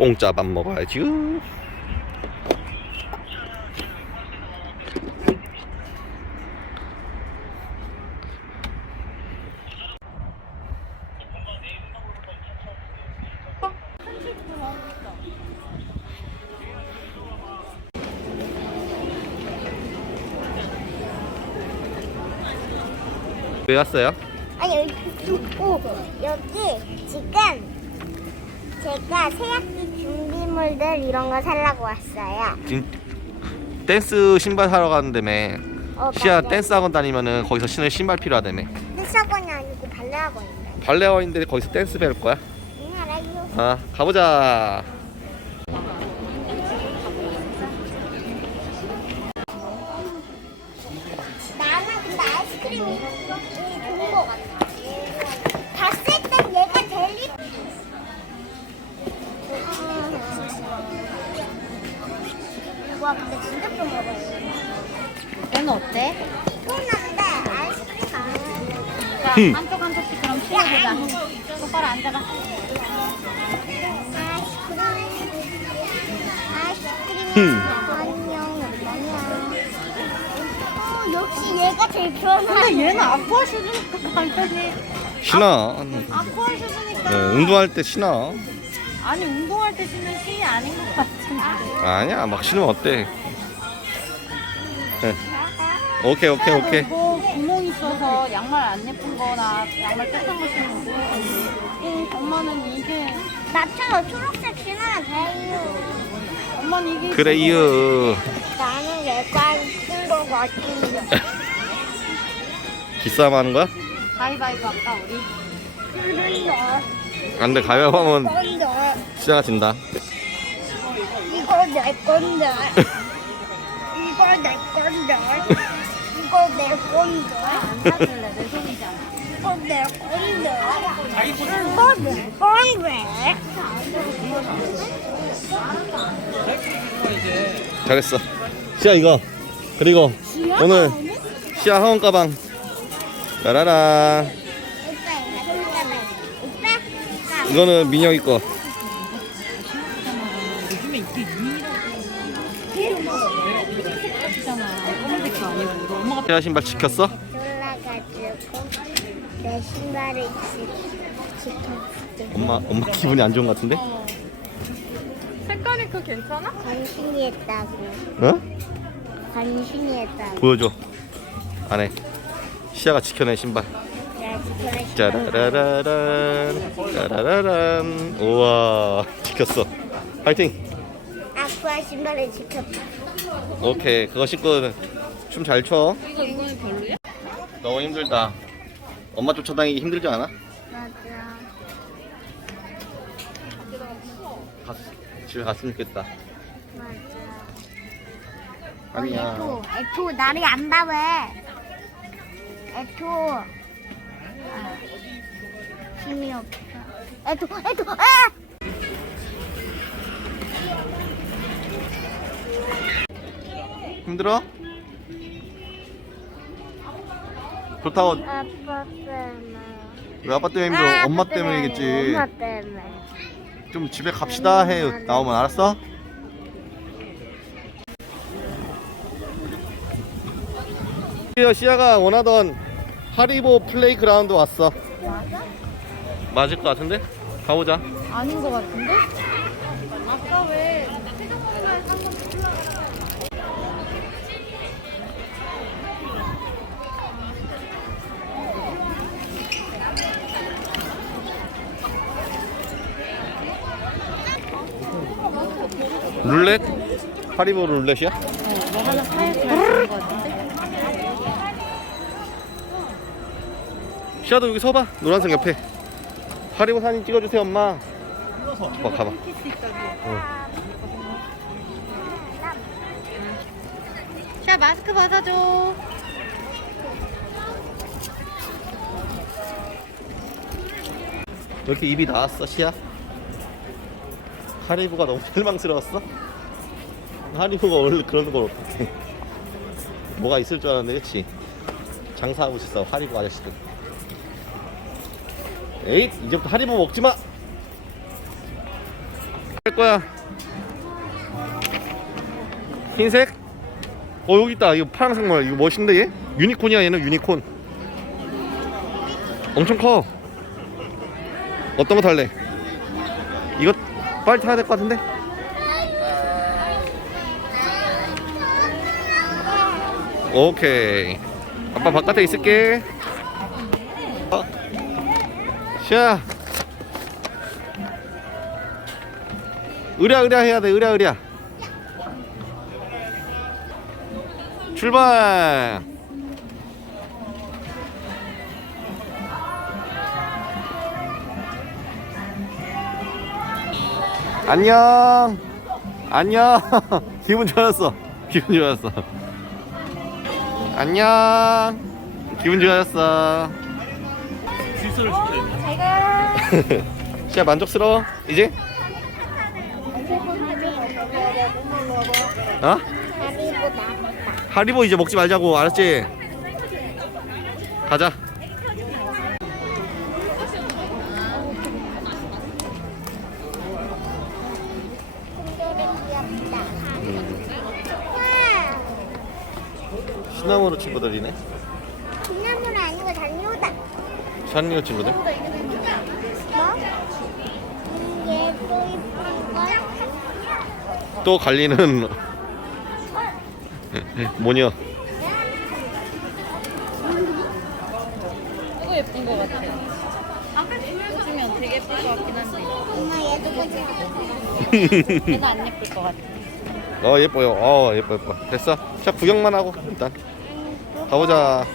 공짜 밥 먹어야지. 왜 왔어요? 아니 여기 오 여기 지금 제가 새학기 준비물들 이런 거 살라고 왔어요. 지금 댄스 신발 사러 가는데며 어, 시아 맞아요. 댄스 학원 다니면은 거기서 신을 신발 필요하다며 댄스 학원이 아니고 발레 학원인데. 발레 학원인데 거기서 댄스 배울 거야? 응 알아요. 아 가보자 와 근데 진짜 좀 먹어요. 얘는 어때? 시원한데 아이스크림 안. 자, 흠. 한쪽 한쪽씩 그럼 치워보자. 똑바로 앉아봐. 아이스크림. 흠. 안녕. 안녕. 어, 역시 얘가 제일 편하네. 근데 얘는 아쿠아 슈즈니까 당연히 신어 아쿠아 슈즈니까 네, 운동할 때 신어 아니 운동할 때 신는 신이 아닌 것 같은데 아니야 막 신으면 어때 네. 오케이 오케이 오케이 이거 구멍 있어서 양말 안 예쁜 거나 양말 떼싼 거 신으면 돼 응, 엄마는 이게 나처럼 초록색 신으면 돼요. 엄마는 이게 그래 이유 나는 얘가 예쁜 거 같은데. 기싸움 하는 거야? 가위바위보 할까 우리? 근데 안돼 가위바위보 하면 시아가 진다 이거 내 건데. 이거 내 건데. 이거 내 건데. 안 사줄래 내 손이잖아 이거 내 건데. 이거 내 건데. 잘했어 시아 이거 그리고 오늘 시아 학원 가방 라라라 오빠 이거 잠깐만. 오빠. 이거는 민혁이 거 시아 신발 지켰어? 놀라가지고 내 신발을 지- 지켰지. 엄마 엄마 기분이 안 좋은 것 같은데? 색깔이 그 괜찮아? 간신히 했다고. 어? 간신히 했다고. 보여줘 안에 시아가 지켜낸 신발 내가 지켜냈어. 짜라라란 짜라라란 우와 지켰어 파이팅 신발을 지켰다. 오케이 그거 신고 춤 잘 춰 이거 이거는 별로야? 너무 힘들다 엄마 쫓아다니기 힘들지 않아? 맞아. 가, 집에 갔으면 좋겠다 맞아. 아니야 어, 에토, 에토 나를 안 봐 왜? 에토. 아, 힘이 없어. 에토, 에토, 아! 힘들어? 좋다고 아빠 때문에. 왜 아빠 때문에 힘들어? 아, 엄마 아빠 때문이겠지 엄마 때문에. 좀 집에 갑시다 해 나오면 알았어? 시아, 시아가 원하던 하리보 플레이그라운드 왔어 맞아? 맞을 것 같은데? 가보자 아닌 것 같은데? 아까 왜 태정씨가 산거 룰렛? 하리보 룰렛이야? 어, 뭐 하나 사야 되는 것 같은데? 시아도 여기 서봐 노란색 옆에 하리보 사진 찍어주세요 엄마 봐 가봐 키스 있다고. 자, 마스크 벗어줘. 왜 이렇게 입이 나왔어 시아? 하리보가 너무 실망스러웠어? 하리보가 원래 그런 걸 어떡해 뭐가 있을 줄 알았는데 그치? 장사하고 있었어 하리보 아저씨들 에잇 이제부터 하리보 먹지마 할 거야 흰색? 어 여기 있다 이거 파란색 말 이거 멋있는데 얘? 유니콘이야 얘는 유니콘 엄청 커 어떤 거 탈래? 이거 빨리 타야 될 것 같은데? 오케이. 아빠 바깥에 있을게. 어. 샤. 으랴으랴 해야 돼 으랴으랴. 출발 안녕. 안녕. 기분 좋았어. 기분 좋았어. 안녕. 기분 좋았어. 질서를 지켜야 돼. 시야 만족스러워? 이제? 어? 하리보 이제 먹지 말자고 알았지? 가자 시나모로 친구들이네 콩나물 아니고 단료다. 샤니오 친구들 뭐? 얘또 이쁜 걸. 또 갈리는 모녀 이거 예쁜 거 같아. 되게 예쁠 것 같긴 한데. 엄마 얘도 보자. 얘는 안 예쁠 것 같아. 어 예뻐요 어 예뻐 예뻐 됐어 자 구경만 하고 일단 가보자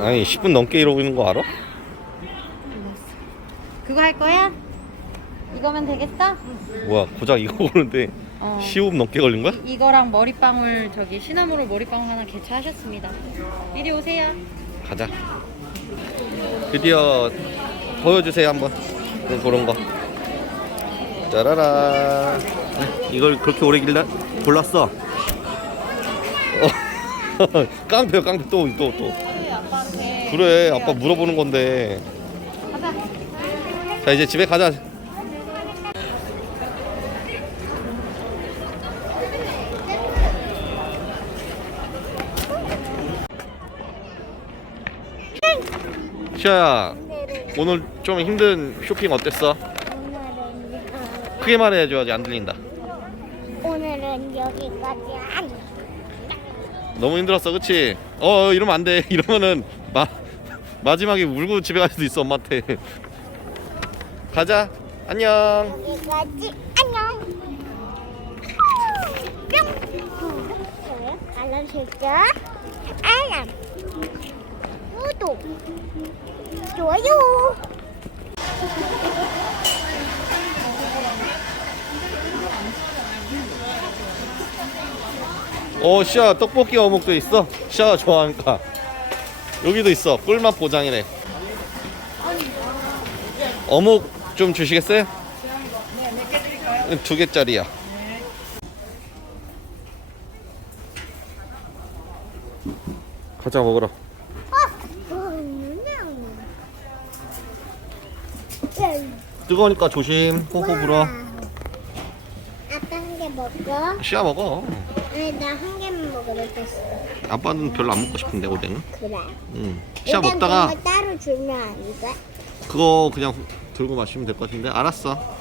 아니 10분 넘게 이러고 있는 거 알아? 그거 할 거야? 이거면 되겠어? 뭐야 고작 이거 오는데 어. 15분 넘게 걸린 거야? 이거랑 머리방울 저기 시나모롤 머리방울 하나 개최하셨습니다. 이리 오세요. 가자 드디어 보여주세요 한번 네, 그런 거 짜라라 네, 이걸 그렇게 오래 길라 골랐어 어. 깡패요 깡패 또 또 또. 그래 아빠 물어보는 건데. 자 이제 집에 가자 시아야 오늘 좀 힘든 쇼핑 어땠어? 크게 말해야지 안 들린다 너무 힘들었어 그치? 어 이러면 안돼 이러면은 마, 마지막에 울고 집에 갈 수도 있어 엄마한테 가자 안녕 여기까지 안녕. 뿅. 알람 설정. 알람. 구독. 좋아요. 어 시아 떡볶이 어묵도 있어? 시아가 좋아하니까. 여기도 있어. 꿀맛 보장이래. 어묵 좀 주시겠어요? 두 개짜리야. 가자 먹으러. 어. 뜨거우니까 조심. 호호 불어. 아빠 한 개 먹어. 시아 먹어 아니 나 한 개만 먹으려 했어. 아빠는 별로 안 먹고 싶은데 오뎅은 그래. 응. 일단 먹다가 그거 따로 주면 안 돼? 그거 그냥 들고 마시면 될 것 같은데 알았어